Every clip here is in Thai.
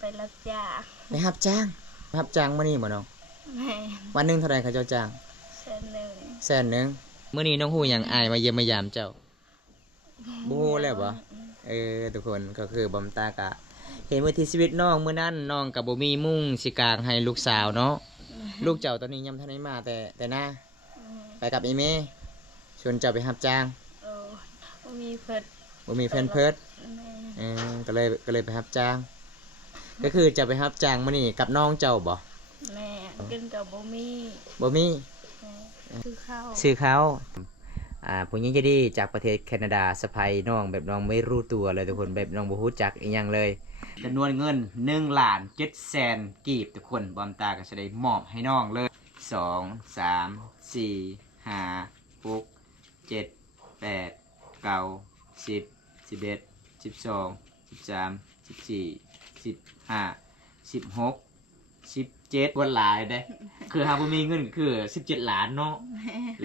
ไปรับจ้างไปรับจ้างมื้อนี้บ่น้องแม่วันหนึงเท่าใดเขาเจ้าจ้าง100,000มื้อนี้น้องฮู้หยังอายมาเยี่ยมมายามเจ้าบ่ฮู้แล้วบ่ทุกคนก็คือบอมตากะเห็นวิถีชีวิตน้องมื้อนั้นน้องก็บ่มีมุ้งสิกางให้ลูกสาวเนาะลูกเจ้าตอนนี้ยังทันได้มาแต่หน้าไปกับอีเมชวนเจ้าไปรับจ้างบ่มีเพิ่นบ่มีแฟนเพิดก็เลยไปรับจ้างก็คือจะไปรับจ้างมื้อนี้กับน้องเจ้าบ่แม่กินกับบ่มีชื่อเขาผู้หญิงใจดีจากประเทศแคนาดาสะใภ้น้องแบบน้องไม่รู้ตัวเลยทุกคนแบบน้องบ่รู้จักอีหยังเลยจำนวนเงิน1,700,000 กีบทุกคนบอมตาก็จะได้มอบให้น้องเลย2 3 4 5 6 7 8 9 10 11 12 13 14 15 16 17คนหลายเด้คือเฮาบ่มีเงินคือ17 ล้านเนาะ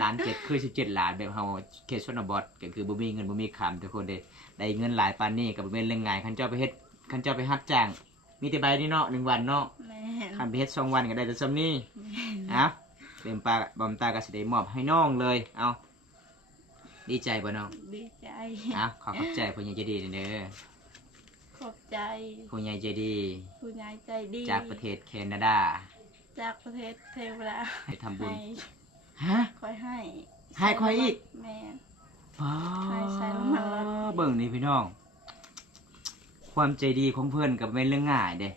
ล้าน7คือ17 ล้านแบบเฮาเขตชนบทก็คือบ่มีเงินบ่มีคำทุกคนเด้ได้เงินหลายปานนี้ก็บ่แม่นเรื่องง่ายคันเจ้าไปรับจ้างมีแต่ใบนี้เนาะ1วันเนาะคันไปเฮ็ด2วันก็ได้แต่ซำนี้เต็มปากบอมตาก็สิได้มอบให้น้องเลยเอาดีใจบ่น้องดีใจขอบใจผู้ใหญ่ใจดีเด้อขอบใจผู้ใหญ่ใจดีจากประเทศแคนาดาจากประเทศเทวดาให้ทำบุญค่อยให้ค่อยอีกแม่ให้ใช้น้ำมันรถเบิ่งนี่พี่น้องความใจดีของเพื่อนกับเป็นเรื่องง่ายเด้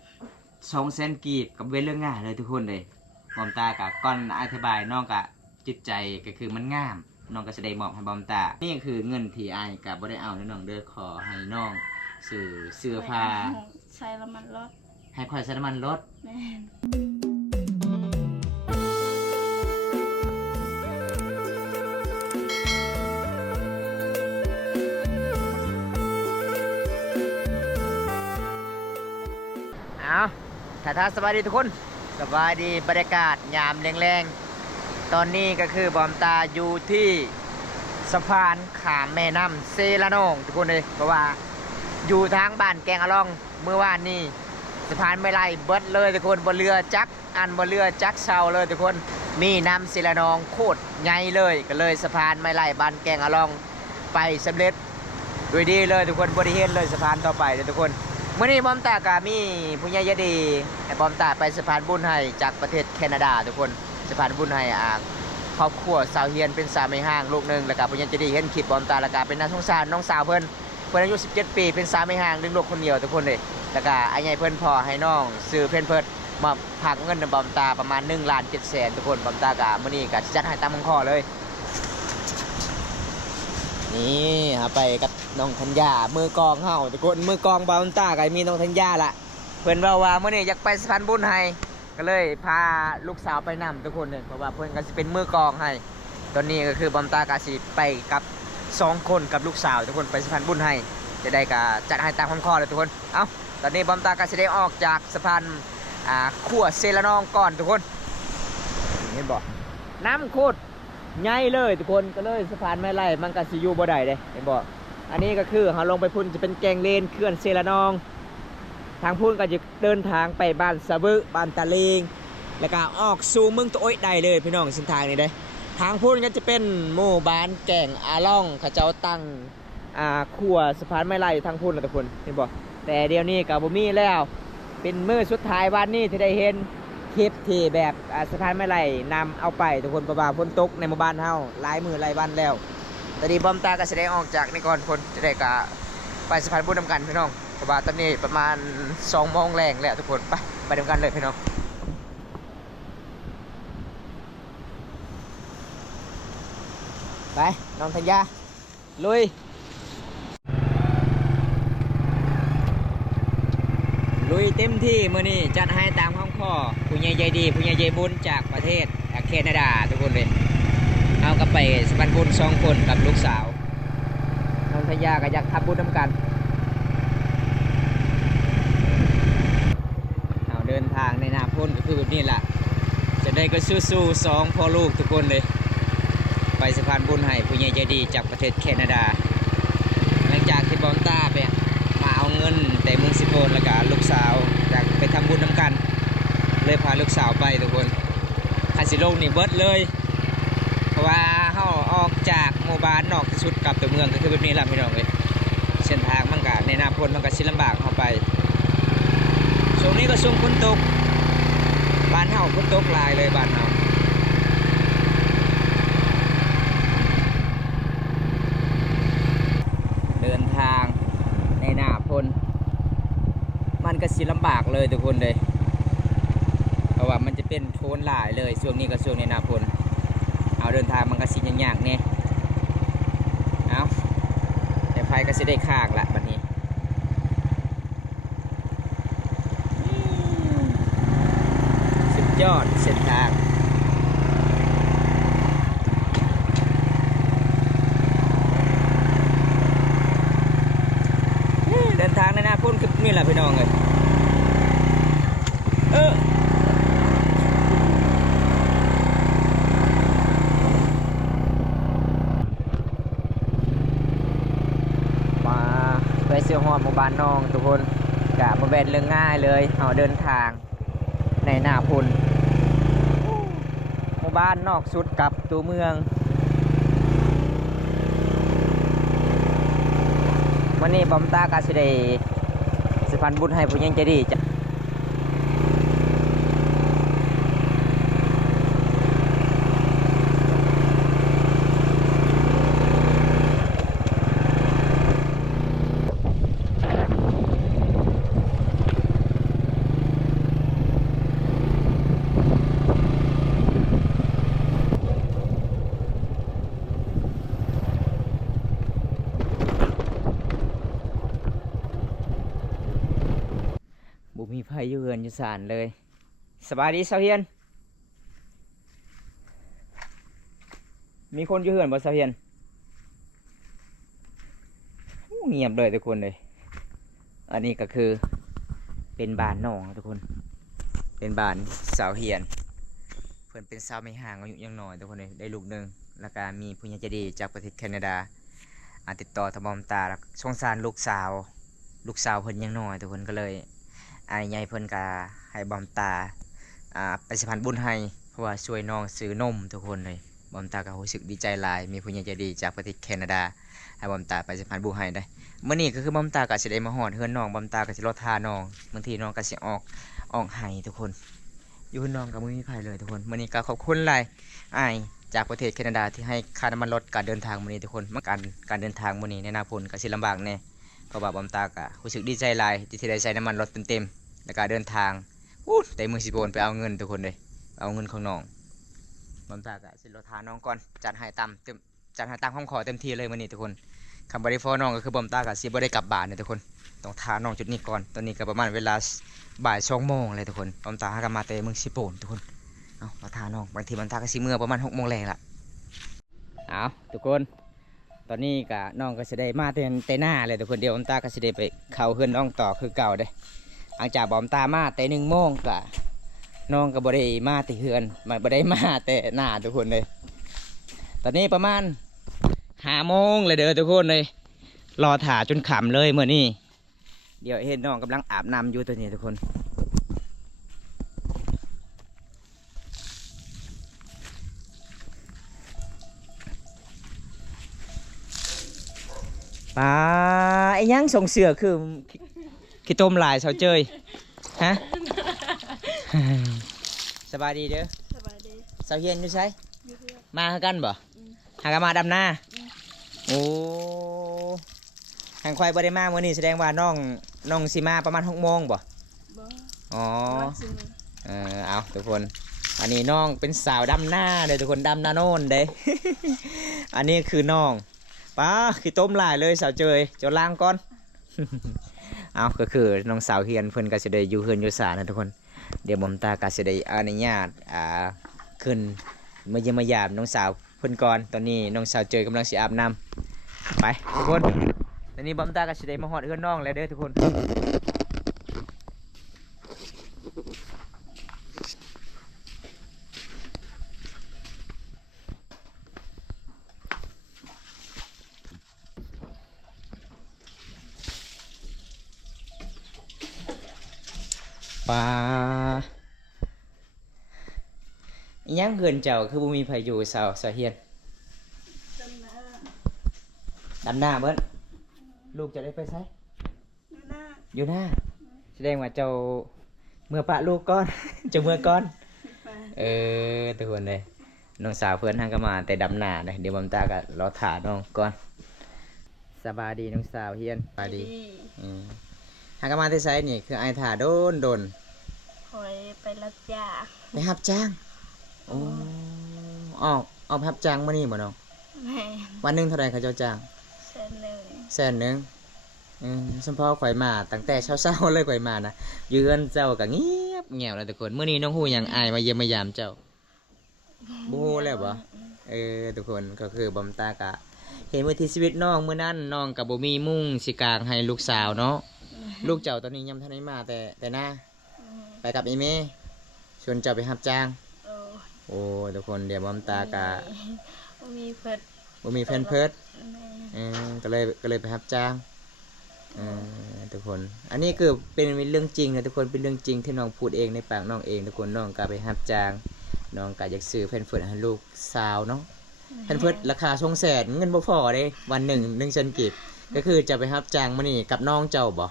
200,000 กีบกับเป็นเรื่องง่ายเลยทุกคนเลยบอมตากะก่อนอธิบายน้องกะจิตใจก็คือมันงามน้องก็จะได้มอบให้บอมตานี่คือเงินที่อายกะบ่ได้เอาน้องเด้อขอให้น้องซื้อเสื้อผ้าใช้น้ำมันรถให้ค่อยใช้น้ำมันรถแม่ถ้าสบายดีทุกคนสบายดีบรรยากาศยามแรงๆตอนนี้ก็คือบอมตาอยู่ที่สะพานข้ามแม่น้ำเซลานองทุกคนเลยเพราะว่าอยู่ทางบ้านแกงอะล่องเมื่อวานนี้สะพานไม่ไล่เบิดเลยทุกคนบนเรือจักเซาเลยทุกคนมีน้ำเซลานองโคตรใหญ่เลยก็เลยสะพานไม่ไล่บ้านแกงอะล่องไปสำเร็จด้วยดีเลยทุกคนบริเวณเลยสะพานต่อไปเลยทุกคนเมื่อนี้บอมตากามีผู้ใหญ่ใจดีบอมตาไปสะพานบุญให้จากประเทศแคนาดาทุกคนสะพานบุญให้ครอบครัวสาวเฮียนเป็นสาวไม่ห้างลูกหนึ่งแล้วก็ผู้ใหญ่ใจดีเห็นคลิปบอมตาแล้วก็เป็นน่าสงสารน้องสาวเพิ่นอายุ17 ปีเป็นสาวไม่ห่างดึงลูกคนเดียวทุกคนเลยแล้วก็ไอ้ใหญ่เพิ่นพอให้น้องซื้อเพิ่นมาผักเงินบอมตาประมาณ1,700,000ทุกคนบอมตากามื้อนี้ก็จัดให้ตามข้อเลยนี่ไปกับน้องธัญญามือกองเฮาทุกคนมือกองบอมตาก็มีน้องธัญญาละเพิ่นว่ามื้อนี้อยากไปสะพานบุญให้ก็เลยพาลูกสาวไปนำทุกคนเลยเพราะว่าเพิ่นก็สิเป็นมือกองให้ตอนนี้ก็คือบอมตากาสิไปกับ2 คนกับลูกสาวทุกคนไปสะพานบุญให้จะได้ก็จัดให้ตามข้อเลยทุกคนตอนนี้บอมตากาสิได้ออกจากสะพานขั้วเซลานองก่อนทุกคนเห็นบ่น้ำโคตรใหญ่เลยทุกคนก็เลยสะพานไม่ไล่มันก็สิอยู่บ่ได้เด้เห็นบ่อันนี้ก็คือเราลงไปพุ่นจะเป็นแกงเลนเขื่อนเซลานองทางพุ่นก็จะเดินทางไปบ้านสะบึบ้านตะเลงแล้วก็ออกสู่เมืองตะโอยได้เลยพี่น้องเส้นทางนี้เด้ทางพุ่นก็จะเป็นหมู่บ้านแก่งอาล่องเขาเจ้าตั้งขั้วสะพานไม่ไล่ทางพุ่นนะทุกคนเห็นบ่แต่เดี๋ยวนี้ก็บ่มีแล้วเป็นมื้อสุดท้ายวันนี้ที่ได้เห็นคลิปที่แบบสะพานไม่ไล่นำเอาไปทุกคนประว่าฝนตกในหมู่บ้านเฮาหลายมื้อหลายวันแล้วตอนนี้บอมตาก็แสดงออกจากนี่ก่อนคนจะได้กะไปสะพานบุญนำกันพี่น้องเพราะว่าตอนนี้ประมาณ2 โมงแรงแล้วทุกคนไปนำกันเลยพี่น้องไปน้องธัญญาลุยเต็มที่มื้อนี้จัดให้ตามข้อผู้ใหญ่ใจดีผู้ใหญ่ใจบุญจากประเทศแคนาดาทุกคนเลยเอากลับไปสะพานบุญ2 คนกับลูกสาวน้องธัญญาก็อยากทำบุญน้ำกันเอาเดินทางในหน้าพ้นก็คือแบบนี้แหละจะได้ก็สู้ๆ2 พ่อลูกทุกคนเลยไปสะพานบุญให้ผู้ใหญ่ใจดีจากประเทศแคนาดาหลังจากที่บอมตาไปมาเอาเงินแต่เมืองสิโกนแล้วก็ลูกสาวจาก เลยพาลูกสาวไปทุกคนคันสิลงนี่เบิดเลยเพราะว่าเขาออกจากหมู่บ้านนอกที่สุดกลับตัวเมืองก็คือแบบนี้แหละพี่น้องเลยเส้นทางมันก็ในหน้าฝนมันก็สิลำบากเข้าไปช่วงนี้ก็ช่วงฝนตกบ้านเฮาฝนตกหลายเลยบ้านเฮาเดินทางในหน้าฝนมันก็สิลำบากเลยทุกคนเลยเพราะว่ามันจะเป็นโทนหลายเลยช่วงนี้ก็ช่วงในหน้าฝนเอาเดินทางมันก็สิยากๆเนี่ยเอาแต่ไฟก็สิได้ข้างละบัดนี้สุดยอดเส้นทางเดินทางในหน้าฝนคือนี่แหละพี่น้องเลยไปเสียหอดหมู่บ้านน้องทุกคนกะมาเป็นเรื่องง่ายเลยเราเดินทางในหน้าพุ่นหมู่บ้านนอกสุดกับตัวเมืองวันนี้บอมตากาสิได้สิพันบุญให้ผู้ยังใจดีจ้ะบุมีไฟอยู่เฮือนอยู่ศาลเลยสบายดีเสาเฮียนมีคนอยู่เฮือนบ่เสาเฮียนเงียบเลยทุกคนเลยอันนี้ก็คือเป็นบ้านน้องทุกคนเป็นบ้านเสาเฮียนเพื่อนเป็นสาวไม่ห่างอายุยังน้อยทุกคนเลยได้ลูกหนึ่งแล้วก็มีผู้ใหญ่ใจดีจากประเทศแคนาดาติดต่อทบอมตาแล้วสงสารลูกสาวเพิ่นยังน้อยทุกคนก็เลยไอ้ใหญ่เพิ่นก็ให้บอมตาไปสะพานบุญให้เพราะว่าช่วยน้องซื้อนมทุกคนเลยบอมตาก็รู้สึกดีใจหลายมีผู้ใหญ่ใจดีจากประเทศแคนาดาให้บอมตาไปสะพานบุญให้ได้เมื่อนี้ก็คือบอมตาก็สิได้มาฮอดเฮือนน้องบอมตาก็สิรอท่าน้องบางทีน้องก็สิออกให้ทุกคนอยู่เฮือนน้องก็บ่มีไผเลยทุกคนเมื่อนี้ก็ขอบคุณหลายอ้ายจากประเทศแคนาดาที่ให้ค่าน้ำมันรถการเดินทางมื้อนี้ทุกคนการเดินทางมื้อนี้ในหน้าฝนก็สิลำบากแน่เพราะว่าบอมตาก็รู้สึกดีใจหลายที่ได้ใช้น้ำมันรถเต็มในการเดินทางแต่มือสิโบนไปเอาเงินทุกคนเลยเอาเงินของน้องบอมตากะสิรถทาน้องก่อนจัดให้ตามห้องขอเต็มที่เลยมื้อนี้ทุกคนคำบริโภคน้องก็คือบอมตากะสิบ่ได้กลับบ้านเนี่ยทุกคนต้องทาน้องจุดนี้ก่อนตอนนี้ก็ประมาณเวลาบ่าย2 โมงเลยทุกคนบอมตาหากมาแต่เมืองสิโบนทุกคนเอามาทาน้องบางทีบอมตาก็สิเมื่อประมาณ6 โมงแรงละเอาทุกคนตอนนี้กะน้องก็สิได้มาแต่หน้าเลยทุกคนเดี๋ยวบอมตาก็สิได้ไปเข้าเฮือนน้องต่อคือเก่าเด้หลังจากบอมตามาแต่1 โมงก็น้องก็บ่ได้มาแต่เฮือนบ่ได้มาแต่หน้าทุกคนเลยตอนนี้ประมาณ5 โมงเลยเด้อทุกคนเลยรอถ่าจนค่ำเลยเมื่อนี้เดี๋ยวเห็นน้องกำลังอาบน้ำอยู่ตัวนี้ทุกคนปลาไอ้ยังส่งเสือคือขี้ต้มลายเสาเจยฮะ สบายดีเด้อสบายดีเสาเฮียนอยู่ใช่มากันบ่หากันมาดำหน้าโอ้ทางควายบ่ได้มาเมื่อนี้แสดงว่าน้องสิมาประมาณ6 โมงบ่อ๋อเอาทุกคนอันนี้น้องเป็นสาวดำหน้าเลยทุกคนดำหน้าโน่นเด้ อันนี้คือน้องป้าขี้ต้มหลายเลยสาวเจยเจ้าล่างก่อน เอาก็คือน้องสาวเฮียนเพิ่นก็จะได้อยู่เฮือนอยู่ศาลนะทุกคนเดี๋ยวบอมตาก็จะได้อนุญาตขึ้นมาเยี่ยมมายามน้องสาวเพิ่นก่อนตอนนี้น้องสาวเจยกำลังสิอาบน้ำไปทุกคนตอนนี้บอมตาก็จะได้มาฮอดเฮือนน้องแล้วเด้อทุกคนปลา อิหยังเฮือนเจ้าคือบ่มีไผอยู่สาวเฮียน จำหน้า ดำหน้าเบิดลูกจะได้ไปไส อยู่หน้า อยู่หน้าแสดงว่าเจ้าเมื่อปะลูกก่อน เจ้าเมื่อก่อน ไป ทุกคนเลยน้องสาวเพื่อนทางก็มาแต่ดำหน้าเลยเดี๋ยวบอมตาก็รอถ่าน้องก่อนสบายดีน้องสาวเฮียนสบายดีทางก็มาที่ไซนี่คือไอถ่าโดน คอยไปรับยา ไปรับจ้างโอ้เอาไปรับจ้างมานี่บ่น้อง แม่ วันหนึงเท่าไหร่เขาเจ้าจ้าง เส้นหนึ่ง 100,000สมพอข่อยมาตั้งแต่เช้าๆเลยข่อยมานะอยู่เฮือนเจ้าก็เงียบเงียบแล้วทุกคนมื้อนี้น้องฮู้หยังอายมาเยี่ยมมายามเจ้าบ่ฮู้แล้วบ่ทุกคนก็คือบอมตากะเห็นมื้อที่ชีวิตน้องมื้อนั้นน้องก็บ่มีมุ้งสิกางให้ลูกสาวเนาะลูกเจ้าตอนนี้ยังทันได้มาแต่หน้าไปกับอีเมชวนเจ้าไปรับจ้าง โอ้ ทุกคนเดี๋ยวบอมตากะ มีเพิด บ่มีแฟนเพิด แม่ ก็เลยไปรับจ้างทุกคนอันนี้คือเป็นเรื่องจริงนะทุกคนเป็นเรื่องจริงที่น้องพูดเองในปากน้องเองทุกคนน้องก็ไปรับจ้างน้องก็อยากซื้อแผ่นเฟิร์ตให้ลูกสาวเนาะแผ่นเฟิร์ตราคา200,000เงินบ่พอเด้วันหนึ่ง1,000กีบก็คือจะไปรับจ้างมื้อนี้กับน้องเจ้าบ่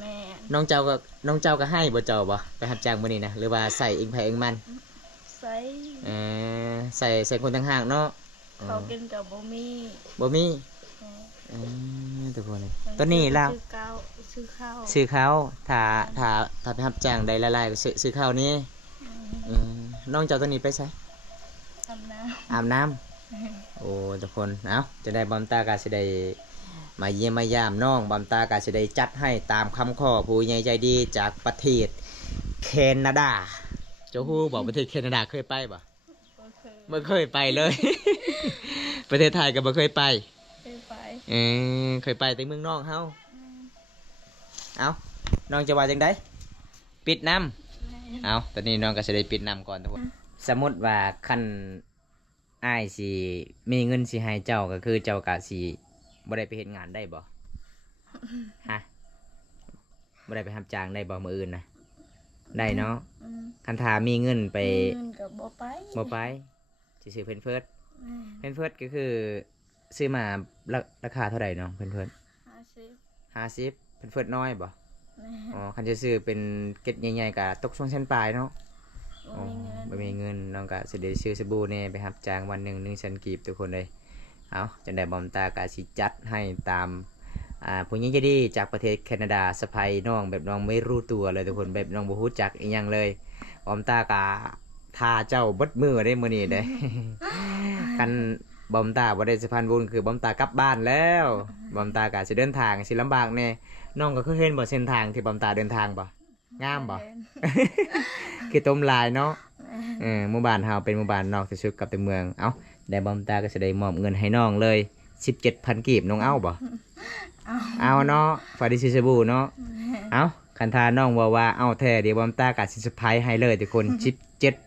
แม่ น้องเจ้าก็ให้บ่เจ้าบ่ไปรับจ้างมื้อนี้นะหรือว่าใส่เองไผเองมัน ไซ ใส่คนต่างหากเนาะ เขากินกับบ่มี บ่มี แม่ ทุกคนเลยตอนนี้ล่ะ ซื้อข้าว ซื้อข้าวถ้าไปรับจ้างได้หลายๆก็ซื้อข้าวนี้น้องเจ้าตัวนี้ไปใส่ ทำน้ อาบน้ำโอ้ทุกคนเอาจะได้บอมตากาสิได้มาเยี่ยมมายามน้องบอมตากาสิได้จัดให้ตามคำขอผู้ใหญ่ใจดีจากประเทศแคนาดาเจ้าฮู้บอกประเทศแคนาดาเคยไปบ่ ำก็คือ ไม่เคยไปเลย ประเทศไทยก็บ่เคยไป เคยไป เคยไปแต่เมืองนอกเฮาเอาน้องจะว่าจังไดปิดน้ำเอาตอนนี้น้องก็สิได้ปิดน้ำก่อนทุกคนสมมติว่าคันอ้ายสิมีเงินสิให้เจ้าก็คือเจ้ากะสิบ่ได้ไปเฮ็ดงานได้บ่ฮะบ่ได้ไปรับจ้างได้บ่มื้ออื่นนะได้เนาะคันถ้ามีเงินไป เงินกับบ่ไป บ่ไปสิซื้อเพิ่นเฟิร์สก็คือซื้อมาราคาเท่าไหร่เนาะเพิ่นเฟิร์ส 50เพิ่นเฟิร์สน้อยบ่คันจะซื้อเป็นเก็ดใหญ่ๆก็ตกช่วงเส้นปลายเนาะ บ่มีเงินน้องก็สิได้ซื้อสบู่แน่ไปรับจ้างวันหนึง1,000กีบทุกคนเลยเอาจังได้บอมตากะสิจัดให้ตามผู้หญิงใจดีจากประเทศแคนาดาสะใภ้น้องแบบน้องไม่รู้ตัวเลยทุกคนแบบน้องบ่รู้จักอีหยังเลยบอมตากะทาเจ้าเบิดมือได้มื้อนี้เด้ คันบอมตาบ่ได้สะพานบุญคือบอมตากลับบ้านแล้วบอมตากะสิเดินทางสิลำบากแน่น้องก็เคยเห็นบ่เส้นทางที่บอมตาเดินทางบ่งามบ่ คือต้มลายเนาะหมู่บ้านเฮาเป็นหมู่บ้านนอกที่สุดกับตัวเมืองเอ้าได้บอมตาก็สิได้มอบเงินให้น้องเลย 17,000 กีบน้องเอาบ่เอาเนาะฝากดิซิสบูเนาะเอาคันทาน้องว่าเอาแท้เดี๋ยวบอมตาก็สิเซอร์ไพรส์ให้เลยทุกคน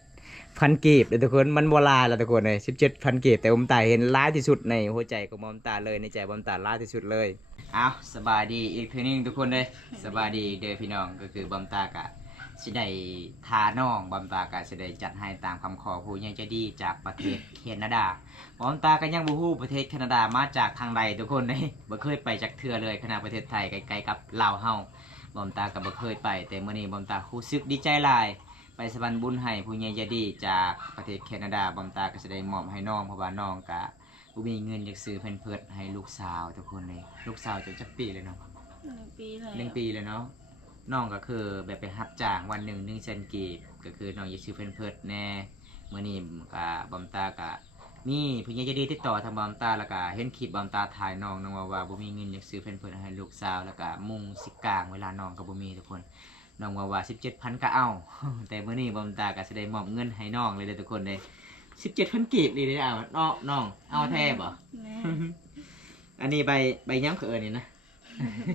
17,000 กีบเลยทุกคนมันบ่หลายแล้วทุกคนเลย 17,000 กีบแต่บอมตาเห็นหลายที่สุดในหัวใจของบอมตาเลยในใจบอมตาหลายที่สุดเลยเอาสบายดีอีกทีนึงทุกคนเลยสบายดีเด้อพี่น้องก็คือบอมตากะสิได้ทาน้องบอมตากะสิได้จัดให้ตามคำขอผู้ใหญ่ใจดีจากประเทศแคนาดาบอมตาก็ยังบ่ฮู้ประเทศแคนาดามาจากทางใดทุกคนเลยบ่เคยไปจักเทื่อเลยขณะประเทศไทยไกลๆกับลาวเฮาบอมตาก็บ่เคยไปแต่มื้อนี้บอมตารู้สึกดีใจหลายไปสวรรค์บุญให้ผู้ใหญ่ใจดีจากประเทศแคนาดาบอมตาก็สิได้มอบให้น้องเพราะว่าน้องก็บ่มีเงินอยากซื้อแผ่นเพิดให้ลูกสาวทุกคนเลยลูกสาวจะจักปีเลยเนาะ 1 ปีแล้ว 1 ปีเลยเนาะน้องก็คือแบบไปรับจ้างวันหนึ่ง1,000 กีบก็คือน้องอยากซื้อแผ่นเพิดแน่มื้อนี้ก็บอมตาก็มีผู้ใหญ่ใจดีติดต่อทางบอมตาแล้วก็เห็นคลิปบอมตาถ่ายน้องน้องว่าบ่มีเงินอยากซื้อแผ่นเพิดให้ลูกสาวแล้วก็มุงสิกลางเวลาน้องก็บ่มีทุกคนน้องว่า 17,000 ก็เอา แต่มื้อนี้บอมตาก็สิได้มอบเงินให้น้องเลยเด้อทุกคนเลย17,000 กีบนี่ได้เอาน้องเอาแท้บ่ แม่ อันนี้ใบย้ำเขินนี่นะ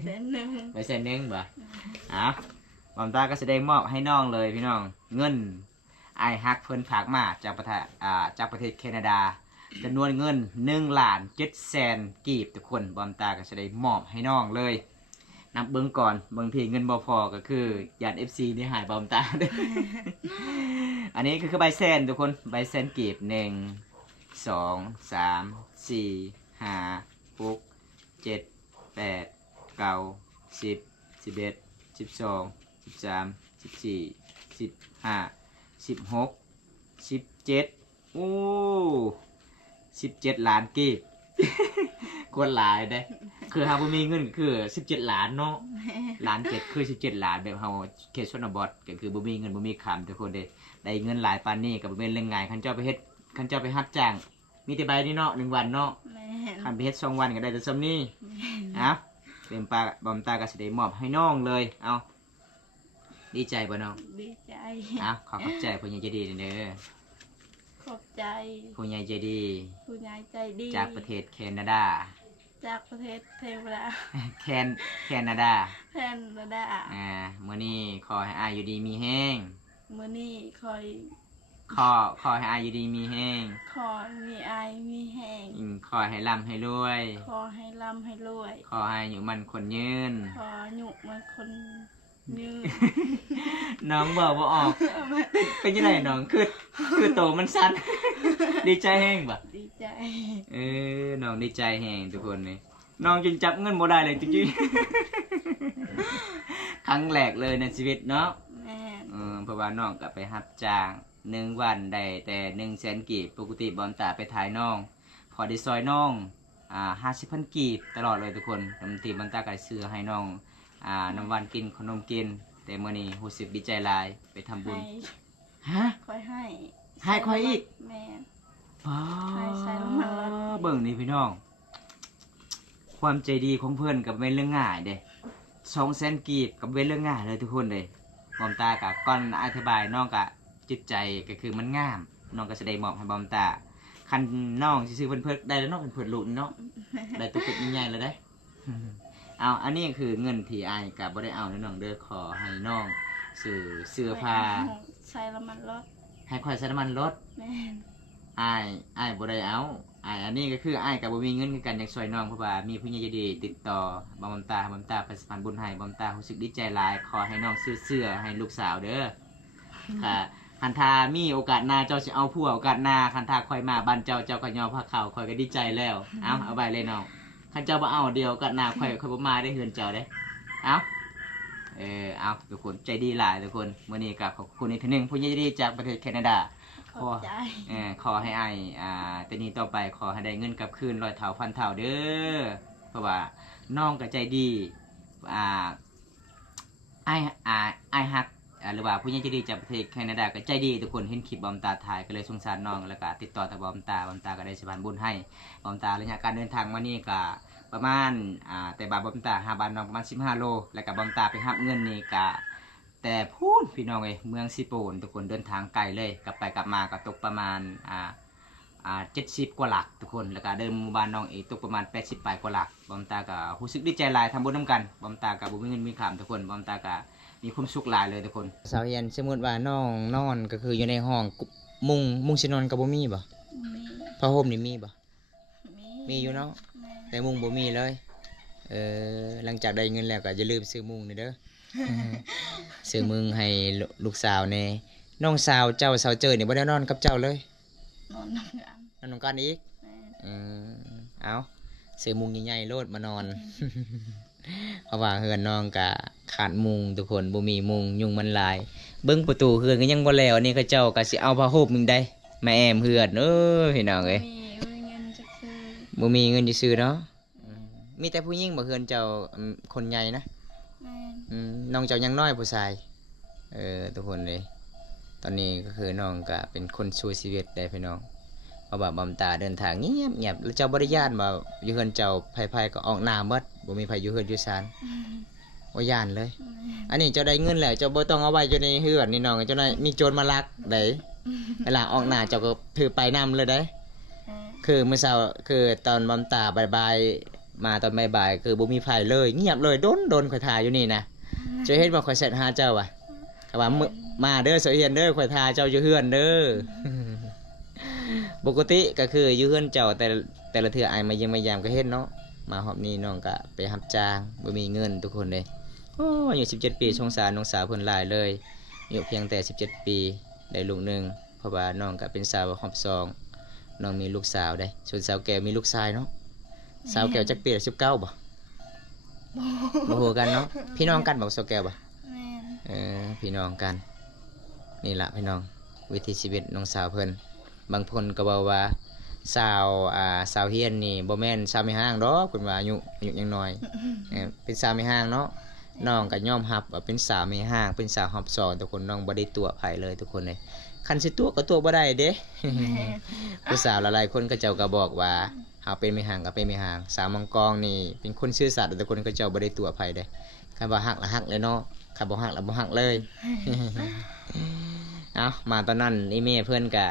เส้นหนึ่ง ใบเส้นหนึงบ่บอมตาก็แสดงมอบให้น้องเลยพี่น้องเงินไอฮักเพิ่นฝากมาจากประเทศแคนาดาจำนวนเงิน1,700,000 กีบทุกคนบอมตาก็แสดงมอบให้น้องเลย นับเบิ่งก่อนบางทีเงินบ่พอก็คือญาติ FC นี่หายบอมตาเด้อ อันนี้ก็คือใบเส้นทุกคนใบเส้นกีบ1 2 3 4 5 6 7 8 9 10 11 12 13 14 15 16 17โอ้17 ล้านกีบ กวนหลายเด้คือเฮาบ่มีเงินก็คือ17 ล้านเนาะล้าน7คือ17 ล้านแบบเฮาเขตชนบทก็คือบ่มีเงินบ่มีคำทุกคนเด้ได้เงินหลายปานนี้ก็บ่แม่นเรื่องง่ายคันเจ้าไปเฮ็ดคันเจ้าไปรับจ้างมีแต่ใบนี้เนาะ1วันเนาะ แม่น คันไปเฮ็ด2วันก็ได้แต่ซ้ำนี้เอ้าเป็นปลาบอมตาก็สิได้มอบให้น้องเลยเอาดีใจบ่น้อง ดีใจ เอ้าขอบใจผู้ใหญ่ใจดีเด้อ ขอบใจ ผู้ใหญ่ใจดี ผู้ใหญ่ใจดี จากประเทศแคนาดา จากประเทศเทวดา แคนาดา แพนดา มื้อนี้ขอให้อายอยู่ดีมีแห้ง มื้อนี้คอย ขอให้อายอยู่ดีมีแห้ง ขอมีอายมีแห้ง ขอให้ร่ำให้รวย ขอให้ร่ำให้รวย ขอให้อยู่มันคนยืน ขอหยุมันคนยืน น้องบอกว่าออก เป็นยังไงน้องคือโตมันสั้น ดีใจแห้งบ่ ดีใจ น้องดีใจแห้งทุกคนเลยน้องจนจับเงินบ่ได้เลยจริงๆ ครั้งแรกเลยในชีวิตเนาะ แม่น เพราะว่าน้องก็ไปรับจ้าง1 วันได้แต่100,000 กีบปกติบอมตาไปถ่ายน้องพอได้ซอยน้อง50,000 กีบตลอดเลยทุกคนบางทีบอมตาก็ซื้อให้น้องน้ำหวานกินขนมกิน แต่มื้อนี้รู้สึกดีใจหลายไปทำบุญ ให้ ฮะ คอยให้ ให้คอยอีก แม่น อ๋อ ให้ใส่น้ำมันรถ เบิ่งนี่พี่น้อง ความใจดีของเพื่อนกับเป็นเรื่องง่ายเด้200,000 กีบกับเป็นเรื่องง่ายเลยทุกคนเลยบอมตากะก่อนอธิบายน้องกะจิตใจก็คือมันงามน้องก็จะได้มอบให้บอมตาคันน้องซื้อเพิ่นได้แล้วน้องเป็นเพิ่นลุ้นเนาะได้ตัวเป็ดใหญ่ๆเลยได้ เอาอันนี้คือเงินที่อายกับบ่ได้เอานะน้องเด้อขอให้น้องซื้อเสื้อผ้า ใส่น้ำมันรถ ให้ค่อยใช้น้ำมันรถ แม่น อ้ายบ่ได้เอาอันนี้ก็คืออ้ายกับบ่มีเงินคือกันอยากช่วยน้องเพราะว่ามีผู้ใหญ่ใจดีติดต่อบอมตาไปสะพานบุญให้บอมตารู้สึกดีใจหลายขอให้น้องซื้อเสื้อให้ลูกสาวเด้อค่ะคันทามีโอกาสหน้าเจ้าสิเอาผัวโอกาสหน้าคันทาค่อยมาบ้านเจ้าก็ยอมพาเข้าค่อยก็ดีใจแล้วเอาไปเลยน้องคันเจ้าบ่เอาเดียวโอกาสหน้าค่อยบ่มาได้เฮือนเจ้าเด้เอาเอาทุกคนใจดีหลายทุกคนมื้อนี้ก็ขอบคุณอีกทีนึงผู้ใหญ่ใจดีจากประเทศแคนาดา ขอบใจ ขอให้อ้ายแต่นี้ต่อไปขอให้ได้เงินกลับคืน100 เท่าพันเท่าเด้อเพราะว่าน้องก็ใจดีอ้ายฮักหรือว่าผู้ใหญ่ใจดีจากประเทศแคนาดาก็ใจดีทุกคนเห็นคลิปบอมตาถ่ายก็เลยสงสารน้องแล้วก็ติดต่อทางบอมตาก็ได้สะพานบุญให้บอมตาระยะการเดินทางมานี่ก็ประมาณแต่บาบอมตาหาบ้านน้องประมาณ15 โลแล้วก็บอมตาไปรับเงินนี่ก็แต่พูดพี่น้องเอ้ยเมืองซิโปนทุกคนเดินทางไกลเลยกลับไปกลับมาก็ตกประมาณ70 กว่าหลักทุกคนแล้วก็เดินหมู่บ้านน้องเอกตกประมาณ80 ปลายกว่าหลักบอมตาก็รู้สึกดีใจหลายทำบุญนำกันบอมตาก็บ่มีเงินมีคำทุกคนบอมตาก็มีความสุขหลายเลยทุกคนสาวเย็นสมมุติว่าน้องนอนก็คืออยู่ในห้องมุงสินอนก็บ่มีบ่ มี ผ้าห่มนี่มีบ่ มี มีอยู่เนาะ แม่น แต่มุงบ่มีเลยหลังจากได้เงินแล้วก็อย่าลืมซื้อมุงนี่เด้อ ซื้อมุงให้ลูกสาวแน่น้องสาวเจ้าสาวเจอนี่บ่ได้นอนกับเจ้าเลย นอนนั่งกัน นอนนำกันอีก แม่น เอาซื้อมุงใหญ่ๆโลดมานอน เพราะว่าเฮือนน้องก็ขาดมุงทุกคนบ่มีมุงยุงมันหลาย เบิ่งประตูเฮือนก็ยังบ่แล้วนี่เขาเจ้าก็สิเอาผ้าห่มนึงได้มาแอมเฮือนพี่น้องเอ้ย มีเงินจะซื้อ บ่มีเงินซื้อเนาะมีแต่ผู้หญิงบ่เฮือนเจ้าคนใหญ่นะ แม่น น้องเจ้ายังน้อยผู้ชายทุกคนเลยตอนนี้ก็คือน้องก็เป็นคนสู้ชีวิตได้พี่น้องเพราะว่าบำตาเดินทางเงียบๆแล้วเจ้าบ่ได้ย่านบ่อยู่เฮือนเจ้าไผๆก็ออกหน้าหมดบ่มีไผอยู่เฮือนอยู่ศาลบ่ย่านเลย อันนี้เจ้าได้เงินแล้วเจ้าบ่ต้องเอาไว้อยู่ในเฮือนนี่น้องเจ้าได้มีโจรมาลักได้เวลาออกหน้าเจ้าก็ถือไปนำเลยได้ คือเมื่อเช้าคือตอนบำตาบ่ายๆมาตอนบ่ายๆคือบ่มีไผเลยเงียบเลยโดนข่อยทาอยู่นี่นะจะเห็นว่าข่อยเสร็จหาเจ้าว่ะเขาว่ามาเด้อเสยเฮียนเด้อข่อยทาเจ้าอยู่เฮือนเด้อ ปกติก็คืออยู่เฮือนเจ้าแต่ละเทื่ออายมาเยี่ยมมายามก็เห็นเนาะ มาฮอบนี้น้องก็ไปรับจ้างบ่มีเงินทุกคนเลยโอ้อายุ17 ปีสงสารน้องสาวเพิ่นหลายเลยอายุเพียงแต่17 ปีได้ลูกหนึงเพราะว่าน้องก็เป็นสาวฮอบสองน้องมีลูกสาวได้ส่วนสาวแก้วมีลูกชายเนาะสาวแก้วจักปีละ19บ่บ่ฮู้กันเนาะพี่น้องกันบ่สาวแก้วบ่ แม่น พี่น้องกันนี่ล่ะพี่น้องวิถีชีวิตน้องสาวเพิ่นบางคนก็บอกว่าสาวสาวเฮียนนี่บ่แม่นสาวไม่ห้างดอกเพิ่นว่าอายุยังน้อยเป็นสาวไม่ห้างเนาะน้องก็ยอมรับว่าเป็นสาวไม่ห้างเป็นสาวฮอบสอนทุกคนน้องบ่ได้ตัวไผเลยทุกคนเลยคันสิตัวก็ตัวบ่ได้เด้ ผู้สาวหลายๆคนก็เจ้าก็บอกว่าเฮาเป็นไม่ห้างก็เป็นไม่ห้างสาวมังกรนี่เป็นคนซื่อสัตย์แต่คนก็เจ้าบ่ได้ตัวไผเด้คันว่าฮักละฮักเลยเนาะคันบ่ฮักละบ่ฮักเลย เอามาตอนนั้นไอ้แม่เพื่อนกะ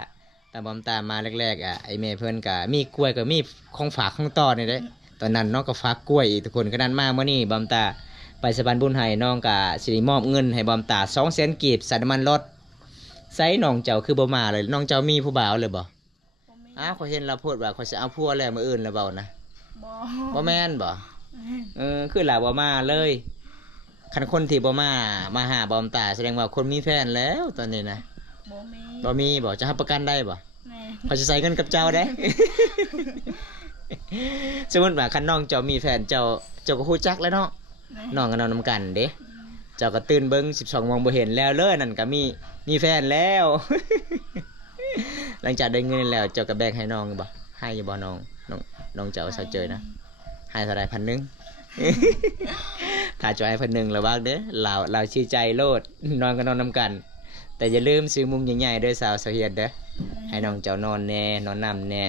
ตาบอมตามมาแรกๆไอ้แม่เพื่อนกะมีกล้วยกับมีของฝากของต่อนี่เด้ตอนนั้นน้องก็ฝากกล้วยอีกทุกคนก็นั้นมาเมื่อนี้บอมตาไปสะพานบุญให้น้องกะสิริมอบเงินให้บอมตา200,000 กีบใส่น้ำมันรถใส่น้องเจ้าคือบ่มาเลยน้องเจ้ามีผู้บ่าวเลยบ่ บ่มี อ้าวเขาเห็นเราพูดว่าเขาจะเอาผัวแล้วมื้ออื่นแล้วเปล่านะ บ่ บ่แม่นบ่ แม่น คือหลาบ่มาเลยคันคนที่บ่มาหาบอมตาแสดงว่าคนมีแฟนแล้วตอนนี้นะ บ่มี บ่มีบ่จะรับประกันได้บ่ แม่น เขาจะใส่เงินกับเจ้าได้ สมมติว่าคันน้องเจ้ามีแฟนเจ้าก็ฮู้จักแล้วเนาะ แม่ น้องก็นอนนำกันเด้เจ้าก็ตื่นเบิ่ง12 โมงบ่เห็นแล้วเลยนั่นก็มีแฟนแล้ว หลังจากได้เงินแล้วเจ้าก็แบ่งให้น้องบ่ให้อยู่บ่น้องเจ้าซะเจอนะให้เท่าใด1,000 ถ้าจะให้1,000แล้วว่าเด้อเราชื่อใจโลดนอนก็นอนนำกัน แต่อย่าลืมซื้อมุ้งใหญ่ๆด้วยสาวเฮียนเด้อให้น้องเจ้านอนแน่นอนนำแน่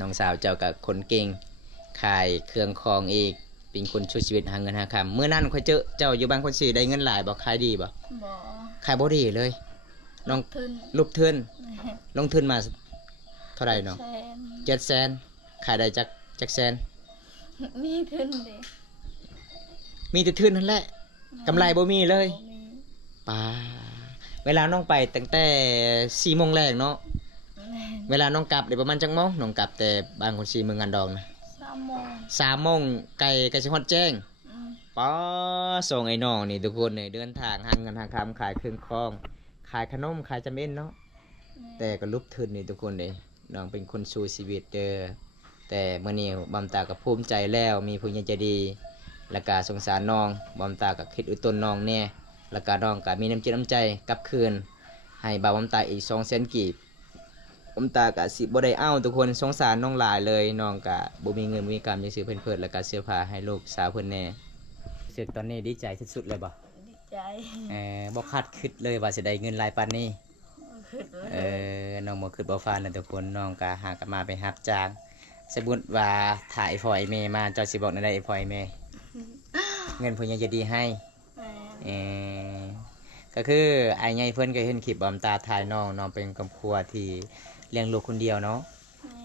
น้องสาวเจ้ากับคนเก่งขายเครื่องคองอีกเป็นคนช่วยชีวิตหาเงินหาคำเมื่อนั้นค่อยเจอเจ้าอยู่บางคนสิได้เงินหลายบ่ขายดีบ่ บ่ ขายบ่ดีเลยน้อง ทึน ลุบทุน แม่น ลงทุนมาเท่าไหร่น้อง แสน 700,000ขายได้จักแสน มีทึนเด้ มีแต่ทุนนั่นแหละกำไรบ่มีเลย บ่มี ป้าเวลาน้องไปตั้งแต่4 โมงแรกเนาะ แม่น เวลาน้องกลับเดี๋ยวประมาณจังโมงน้องกลับแต่บางคน4 เมืองงานดองนะ 3 โมง 3 โมงไก่สิฮอดแจ้ง อืม ป้าส่งไอ้น้องนี่ทุกคนเนี่ยเดินทางหาเงินหาคำขายเครื่องคองขายขนมขายจำเป็นเนาะแต่ก็ลุบทุนนี่ทุกคนเลยน้องเป็นคนสู้ชีวิตเด้อแต่เมื่อนี้บำตาก็ภูมิใจแล้วมีผู้ใหญ่ใจดีและก็สงสารน้องบำตาก็คิดอุดต้นน้องแน่แล้วก็น้องก็มีน้ำจิตน้ำใจกลับคืนให้บ่าวบำตาอีก200,000 กีบบำตาก็สิบ่ได้เอาทุกคนสงสารน้องหลายเลยน้องก็บ่มีเงินบ่มีกำจะซื้อเพิ่นแล้วก็เสื้อผ้าให้ลูกสาวเพิ่นแน่รู้สึกตอนนี้ดีใจสุดๆเลยบ่ ดีใจ บ่คาดคิดเลยว่าสิได้เงินหลายปานนี้ ขึ้นเลย น้องบ่คิดบ่ฝันนะทุกคนน้องก็หากันมาไปรับจ้างสมมุติว่าถ่ายพอยแม่มาเจ้าสิบอกได้พอยแม่ เงินเพิ่นยังจะดีให้ แม่น เออก็คือไอ้ใหญ่เพิ่นก็เห็นคลิปบอมตาถ่ายน้องเป็นครอบครัวที่เลี้ยงลูกคนเดียวเนาะ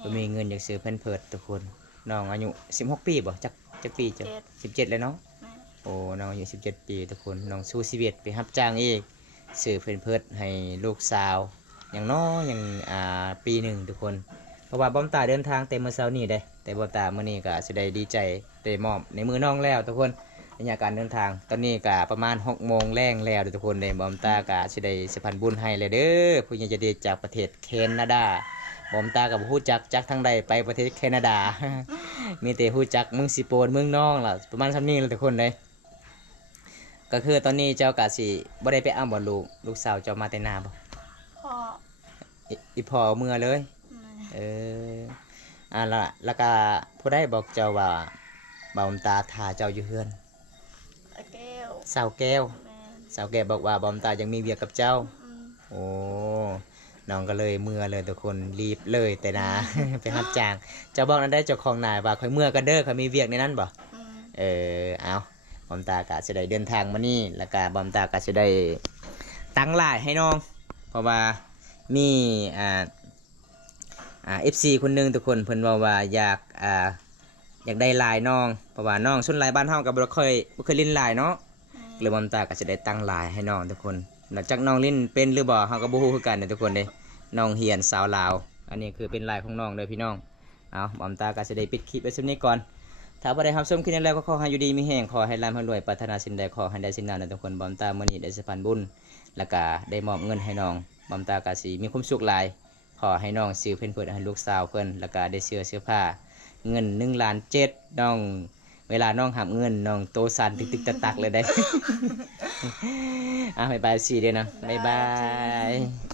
บ่มีเงินอยากซื้อเพิ่นเพิดทุกคนน้องอายุ16 ปีบ่จักปีจ้ะ17เลยเนาะ แม่น โอ้น้องอายุ17 ปีทุกคนน้องสู้ชีวิตไปรับจ้างอีกซื้อเพิ่นเพิดให้ลูกสาวอย่างน้อยอย่างปีหนึ่งทุกคนเพราะว่าบอมตาเดินทางเต็มมื้อเช้านี้เด้แต่บอมตามื้อนี้ก็สิได้ดีใจได้มอบในมือน้องแล้วทุกคนในการเดินทางตอนนี้ก็ประมาณ6 โมงแรงแล้วทุกคนเลยบอมตาก็สิได้สะพานบุญให้เลยเด้อผู้ใหญ่ใจะดีจากประเทศแคนาดาบอมตากับฮู้จักทางใดไปประเทศแคนาดา มีแต่ฮู้จักเมืองสิโปนเมืองน้องล่ะประมาณซำนี้แหละทุกคนเลยก็คือตอนนี้เจ้าก็สิบ่ได้ไปอ้ำบ่ลูกสาวเจ้ามาแต่นาบ่ พ่อ อีพ่อเมื่อเลย แม่ เออแล้วก็ผู้ได้บอกเจ้าว่าบ่าวตาทาเจ้าอยู่เฮือน ตะแก้ว สาวแก้ว แม่น สาวแก้วบอกว่าบ่าวตายังมีเวียกกับเจ้า อืม โอ้น้องก็เลยเมื่อเลยทุกคนรีบเลยแต่นะ ไปรับจ้างเจ้าบอกนั้นได้เจ้าของนายว่าค่อยเมื่อกันเด้อค่อยมีเวียกในนั้นบ่ อืม เอาบอมตากะจะได้เดินทางมานี่แล้วก็บอมตากะจะได้ตั้งหลายให้น้องเพราะว่ามีFC คนหนึงทุกคนเพิ่นว่าอยากได้ลายน้องเพราะว่าน้องชนลายบ้านเฮาก็บ่เคยเล่นลายเนาะหรือบอมตาก็จะได้ตั้งลายให้น้องทุกคนหลังจากน้องเล่นเป็นหรือบ่เฮาก็บ่ฮู้คือกันเด้อทุกคนเด้น้องเฮียนสาวลาวอันนี้คือเป็นลายของน้องเด้อพี่น้องเอาบอมตาก็จะได้ปิดคลิปไว้ซุนี้ก่อน ถ้าบ่ได้รับชมคลิปนี้แล้วก็ขอให้อยู่ดีมีแรงขอให้ร่ำให้รวยปรารถนาสิ่งใดขอให้ได้สิ่งนั้นนะทุกคนบอมตามื้อนี้ได้สะพานบุญแล้วก็ได้มอบเงินให้น้องบอมตาก็สิมีความสุขหลายขอให้น้องซื้อเพิ่นให้ลูกสาวเพิ่นแล้วก็ได้เสื้อผ้าเงิน1.7 ล้านน้องเวลาน้องหาเงินน้องโตสั่นตึกๆตักๆเลยได้ บ๊ายบายสิเด้อนะบ๊ายบาย